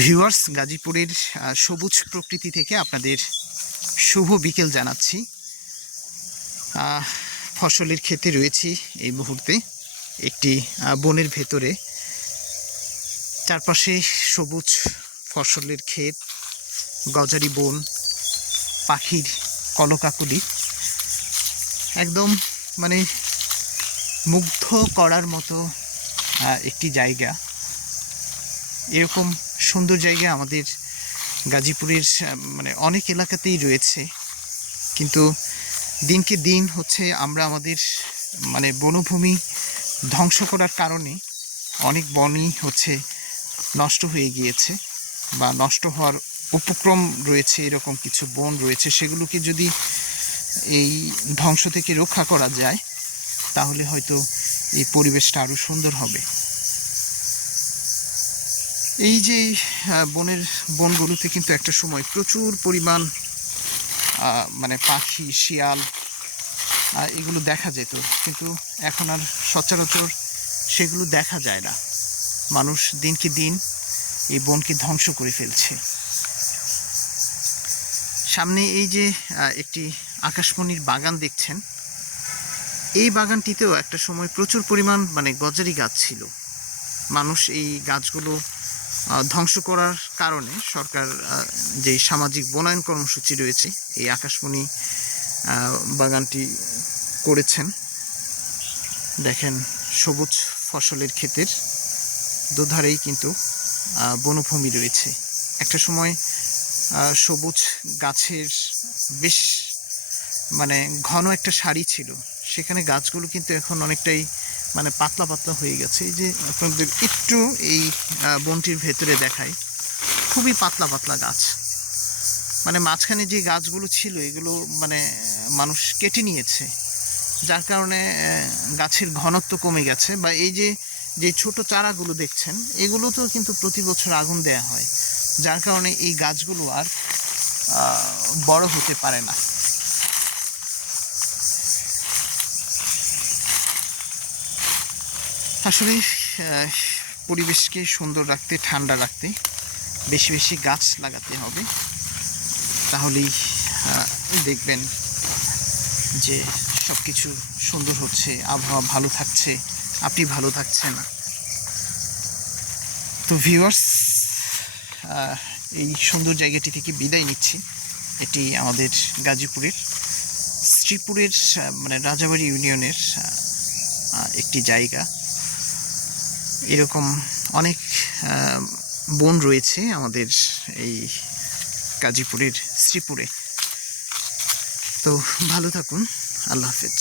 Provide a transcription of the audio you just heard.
Viewers, গাজীপুরের সবুজ প্রকৃতি থেকে আপনাদের শুভ বিকেল জানাচ্ছি। ফসলের ক্ষেতে রয়েছি এই মুহূর্তে, একটি বনের ভেতরে। চারপাশে সবুজ ফসলের ক্ষেত, গজারি বন, পাখির কলকাকলি, একদম মানে মুগ্ধ করার মতো একটি জায়গা। এরকম সুন্দর জায়গা আমাদের গাজীপুরের মানে অনেক এলাকাতেই রয়েছে, কিন্তু দিনকে দিন হচ্ছে আমরা আমাদের মানে বনভূমি ধ্বংস করার কারণে অনেক বনই হচ্ছে নষ্ট হয়ে গিয়েছে বা নষ্ট হওয়ার উপক্রম রয়েছে। এরকম কিছু বন রয়েছে, সেগুলোকে যদি এই ধ্বংস থেকে রক্ষা করা যায় তাহলে হয়তো এই পরিবেশটা আরও সুন্দর হবে। এই যে বনগুলোতে কিন্তু একটা সময় প্রচুর পরিমাণ মানে পাখি, শিয়াল এগুলো দেখা যেত, কিন্তু এখন আর সচরাচর সেগুলো দেখা যায় না। মানুষ দিনকে দিন এই বনকে ধ্বংস করে ফেলছে। সামনে এই যে একটি আকাশমণির বাগান দেখছেন, এই বাগানটিতেও একটা সময় প্রচুর পরিমাণ মানে গজারি গাছ ছিল। মানুষ এই গাছগুলো ধ্বংস করার কারণে সরকার যে সামাজিক বনায়ন কর্মসূচি রয়েছে, এই আকাশমণি বাগানটি করেছেন। দেখেন, সবুজ ফসলের ক্ষেতের দুধারেই কিন্তু বনভূমি রয়েছে। একটা সময় সবুজ গাছের বেশ মানে ঘন একটা সারি ছিল, সেখানে গাছগুলো কিন্তু এখন অনেকটাই মানে পাতলা পাতলা হয়ে গেছে। এই যে আপনাদের একটু এই বনটির ভেতরে দেখায়, খুবই পাতলা পাতলা গাছ। মানে মাঝখানে যে গাছগুলো ছিল এগুলো মানে মানুষ কেটে নিয়েছে, যার কারণে গাছের ঘনত্ব কমে গেছে। বা এই যে ছোট চারাগুলো দেখছেন, এগুলোতেও কিন্তু প্রতি বছর আগুন দেয়া হয়, যার কারণে এই গাছগুলো আর বড় হতে পারে না। আসলে পরিবেশকে সুন্দর রাখতে, ঠান্ডা রাখতে বেশি বেশি গাছ লাগাতে হবে, তাহলেই দেখবেন যে সব কিছু সুন্দর হচ্ছে, আবহাওয়া ভালো থাকছে, আপনি ভালো থাকছেন। তো ভিউয়ার্স, এই সুন্দর জায়গাটি থেকে বিদায় নিচ্ছি। এটি আমাদের গাজীপুরের শ্রীপুরের মানে রাজাবাড়ি ইউনিয়নের একটি জায়গা। এরকম অনেক বন রয়েছে আমাদের এই গাজীপুরের শ্রীপুরে। তো ভালো থাকুন, আল্লাহ হাফেজ।